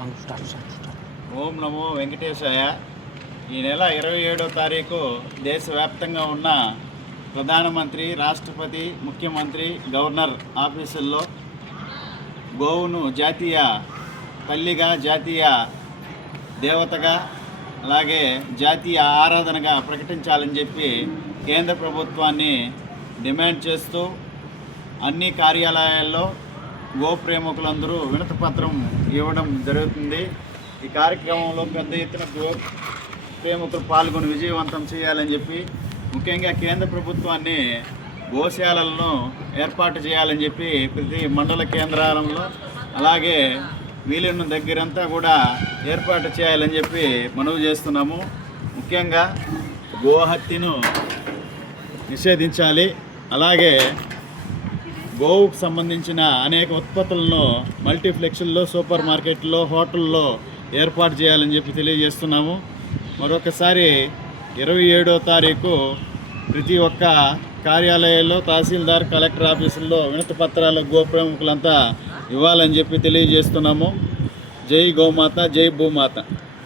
ఓం నమో వెంకటేశాయ. ఈ నెల 27వ తారీఖు దేశవ్యాప్తంగా ఉన్న ప్రధానమంత్రి, రాష్ట్రపతి, ముఖ్యమంత్రి, గవర్నర్ ఆఫీసుల్లో గోవును జాతీయ తల్లిగా, జాతీయ దేవతగా, అలాగే జాతీయ ఆరాధనగా ప్రకటించాలని చెప్పి కేంద్ర ప్రభుత్వాన్ని డిమాండ్ చేస్తూ అన్ని కార్యాలయాల్లో గోప్రేమికులందరూ వినతిపత్రం ఇవ్వడం జరుగుతుంది. ఈ కార్యక్రమంలో పెద్ద ఎత్తున గో ప్రేమికులు పాల్గొని విజయవంతం చేయాలని చెప్పి, ముఖ్యంగా కేంద్ర ప్రభుత్వాన్ని గోశాలలను ఏర్పాటు చేయాలని చెప్పి ప్రతి మండల కేంద్రాలలో, అలాగే వీలున్న దగ్గరంతా కూడా ఏర్పాటు చేయాలని చెప్పి మనవి చేస్తున్నాము. ముఖ్యంగా గోహత్యను నిషేధించాలి. అలాగే గోవుకు సంబంధించిన అనేక ఉత్పత్తులను మల్టీప్లెక్స్ల్లో, సూపర్ మార్కెట్లో, హోటల్లో ఏర్పాటు చేయాలని చెప్పి తెలియజేస్తున్నాము. మరొకసారి 27వ తారీఖు ప్రతి ఒక్క కార్యాలయాల్లో, తహసీల్దార్, కలెక్టర్ ఆఫీసుల్లో వినతి పత్రాలు గోప్రేమికులంతా ఇవ్వాలని చెప్పి తెలియజేస్తున్నాము. జై గోమాత, జై భూమాత.